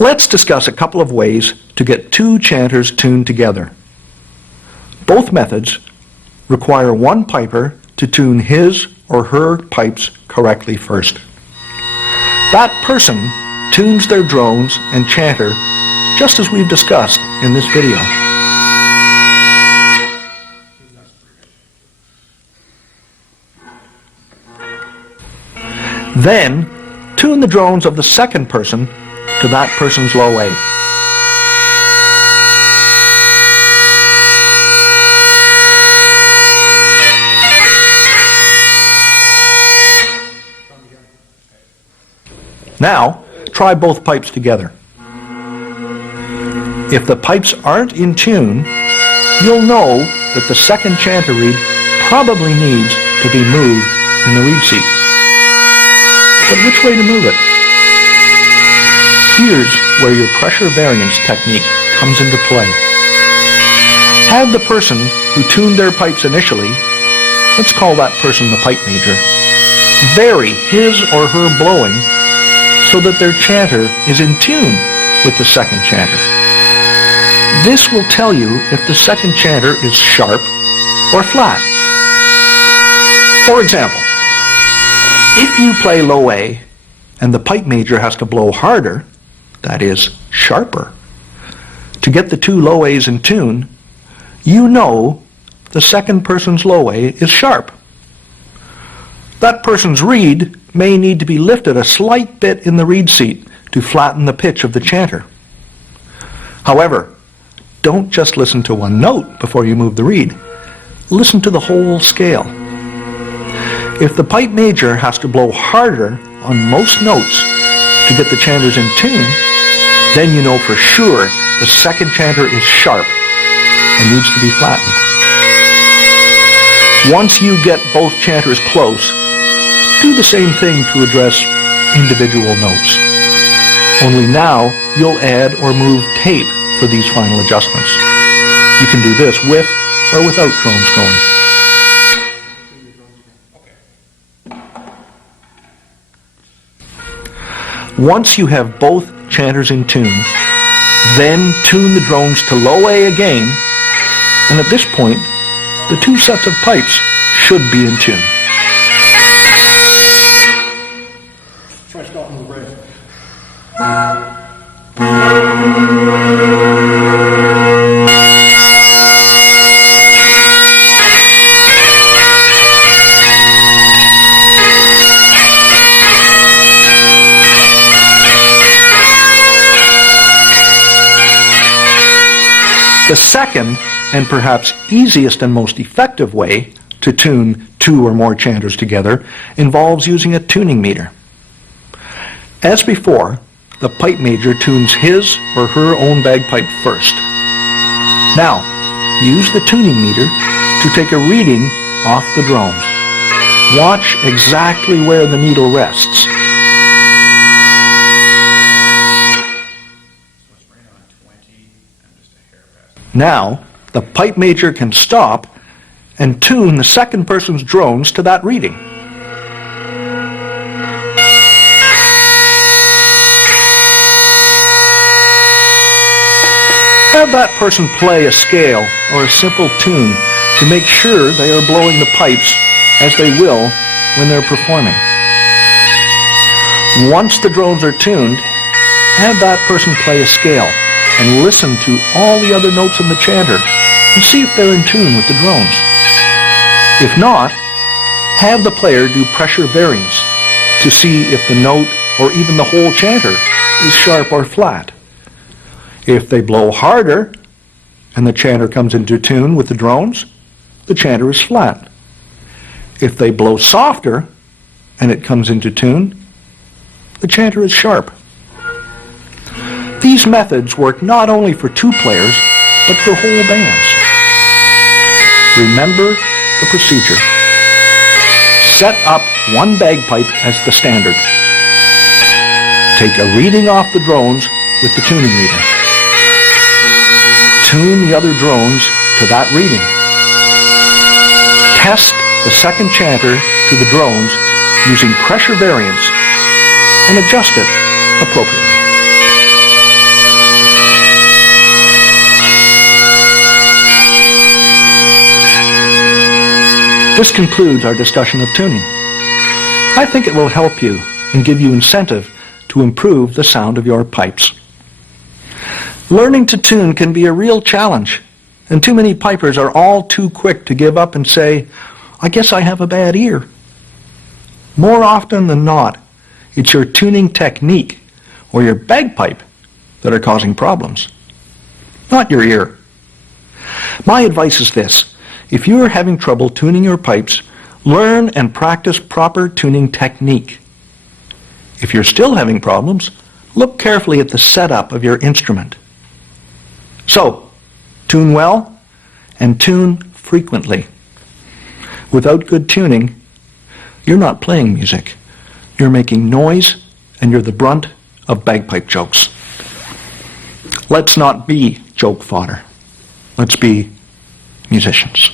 Let's discuss a couple of ways to get two chanters tuned together. Both methods require one piper to tune his or her pipes correctly first. That person tunes their drones and chanter just as we've discussed in this video. Then, tune the drones of the second person to that person's low A. Now, try both pipes together. If the pipes aren't in tune, you'll know that the second chanter reed probably needs to be moved in the reed seat. But which way to move it? Here's where your pressure variance technique comes into play. Have the person who tuned their pipes initially, let's call that person the pipe major, vary his or her blowing so that their chanter is in tune with the second chanter. This will tell you if the second chanter is sharp or flat. For example, if you play low A and the pipe major has to blow harder, that is, sharper, to get the two low A's in tune, you know the second person's low A is sharp. That person's reed may need to be lifted a slight bit in the reed seat to flatten the pitch of the chanter. However, don't just listen to one note before you move the reed. Listen to the whole scale. If the pipe major has to blow harder on most notes to get the chanters in tune, then you know for sure the second chanter is sharp and needs to be flattened. Once you get both chanters close, do the same thing to address individual notes. Only now you'll add or move tape for these final adjustments. You can do this with or without drones going. Once you have both chanters in tune, then tune the drones to low A again, and at this point, the two sets of pipes should be in tune. Try starting with red. The second, and perhaps easiest and most effective way to tune two or more chanters together involves using a tuning meter. As before, the pipe major tunes his or her own bagpipe first. Now, use the tuning meter to take a reading off the drones. Watch exactly where the needle rests. Now, the pipe major can stop and tune the second person's drones to that reading. Have that person play a scale or a simple tune to make sure they are blowing the pipes as they will when they're performing. Once the drones are tuned, have that person play a scale and listen to all the other notes in the chanter and see if they're in tune with the drones. If not, have the player do pressure variance to see if the note or even the whole chanter is sharp or flat. If they blow harder and the chanter comes into tune with the drones, the chanter is flat. If they blow softer and it comes into tune, the chanter is sharp. These methods work not only for two players, but for whole bands. Remember the procedure. Set up one bagpipe as the standard. Take a reading off the drones with the tuning meter. Tune the other drones to that reading. Test the second chanter to the drones using pressure variance and adjust it appropriately. This concludes our discussion of tuning. I think it will help you and give you incentive to improve the sound of your pipes. Learning to tune can be a real challenge, and too many pipers are all too quick to give up and say, I guess I have a bad ear. More often than not, it's your tuning technique or your bagpipe that are causing problems, not your ear. My advice is this: if you are having trouble tuning your pipes, learn and practice proper tuning technique. If you're still having problems, look carefully at the setup of your instrument. So, tune well and tune frequently. Without good tuning, you're not playing music. You're making noise, and you're the brunt of bagpipe jokes. Let's not be joke fodder. Let's be musicians.